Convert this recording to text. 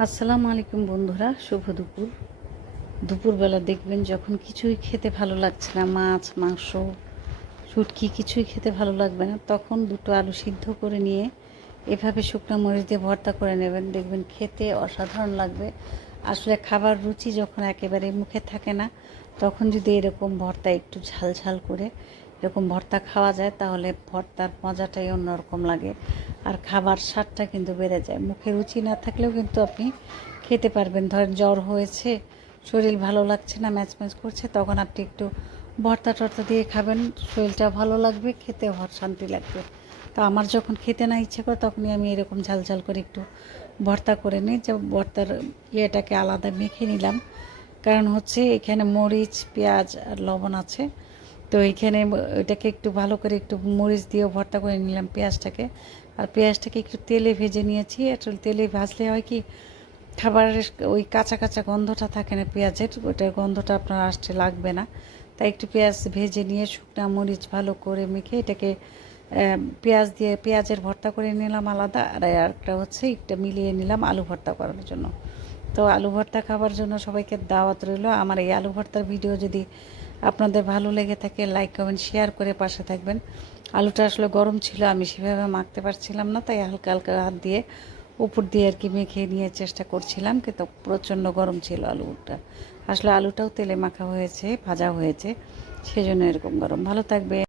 আসসালামু আলাইকুম বন্ধুরা, শুভ দুপুর। দুপুরবেলা দেখবেন যখন কিছুই খেতে ভালো লাগছে না, মাছ মাংস শুটকি কিছুই খেতে ভালো লাগবে না, তখন দুটো আলু সিদ্ধ করে নিয়ে এভাবে শুকনো মরিচ দিয়ে ভর্তা করে নেবেন, দেখবেন খেতে অসাধারণ লাগবে। আসলে খাবার রুচি যখন একেবারে মুখে থাকে না, তখন যদি এরকম ভর্তা একটু ঝাল ঝাল করে এরকম ভর্তা খাওয়া যায়, তাহলে ভর্তার মজাটাই অন্যরকম লাগে। আর খাবার স্বাদটা কিন্তু বেড়ে যায়। মুখে রুচি না থাকলেও কিন্তু আপনি খেতে পারবেন। ধরেন জ্বর হয়েছে, শরীর ভালো লাগছে না, ম্যাচ ম্যাচ করছে, তখন আপনি একটু ভর্তা টর্তা দিয়ে খাবেন, শরীরটা ভালো লাগবে, খেতে শান্তি লাগবে। তো আমার যখন খেতে না ইচ্ছে করে, তখনই আমি এরকম ঝাল ঝাল করে একটু ভর্তা করে নিই। যে ভর্তার ইয়েটাকে আলাদা মেখে নিলাম, কারণ হচ্ছে এখানে মরিচ পেঁয়াজ আর লবণ আছে। তো এইখানে এটাকে একটু ভালো করে একটু মরিচ দিয়েও ভর্তা করে নিলাম পেঁয়াজটাকে। আর পেঁয়াজটাকে একটু তেলে ভেজে নিয়েছি। আসলে তেলে ভাজলে হয় কি, খাবারের ওই কাঁচা কাঁচা গন্ধটা থাকে না পেঁয়াজের, ওইটার গন্ধটা আপনার আসতে লাগবে না। তাই একটু পেঁয়াজ ভেজে নিয়ে শুকনা মরিচ ভালো করে মেখে এটাকে পেঁয়াজ দিয়ে পেঁয়াজের ভর্তা করে নিলাম আলাদা। আর একটা হচ্ছে একটা মিলিয়ে নিলাম আলু ভর্তা করার জন্য। তো আলু ভর্তা খাবার জন্য সবাইকে দাওয়াত রইল। আমার এই আলু ভর্তার ভিডিও যদি আপনাদের ভালো লেগে থাকে, লাইক কমেন্ট শেয়ার করে পাশে থাকবেন। আলুটা আসলে গরম ছিল, আমি সেভাবে মাখতে পারছিলাম না, তাই হালকা হালকা হাত দিয়ে উপর দিয়ে আর কি মেখে নিয়ে চেষ্টা করছিলাম, কিন্তু প্রচণ্ড গরম ছিল আলুটা। আসলে আলুটাও তেলে মাখা হয়েছে, ভাজা হয়েছে, সেজন্য এরকম গরম। ভালো থাকবে।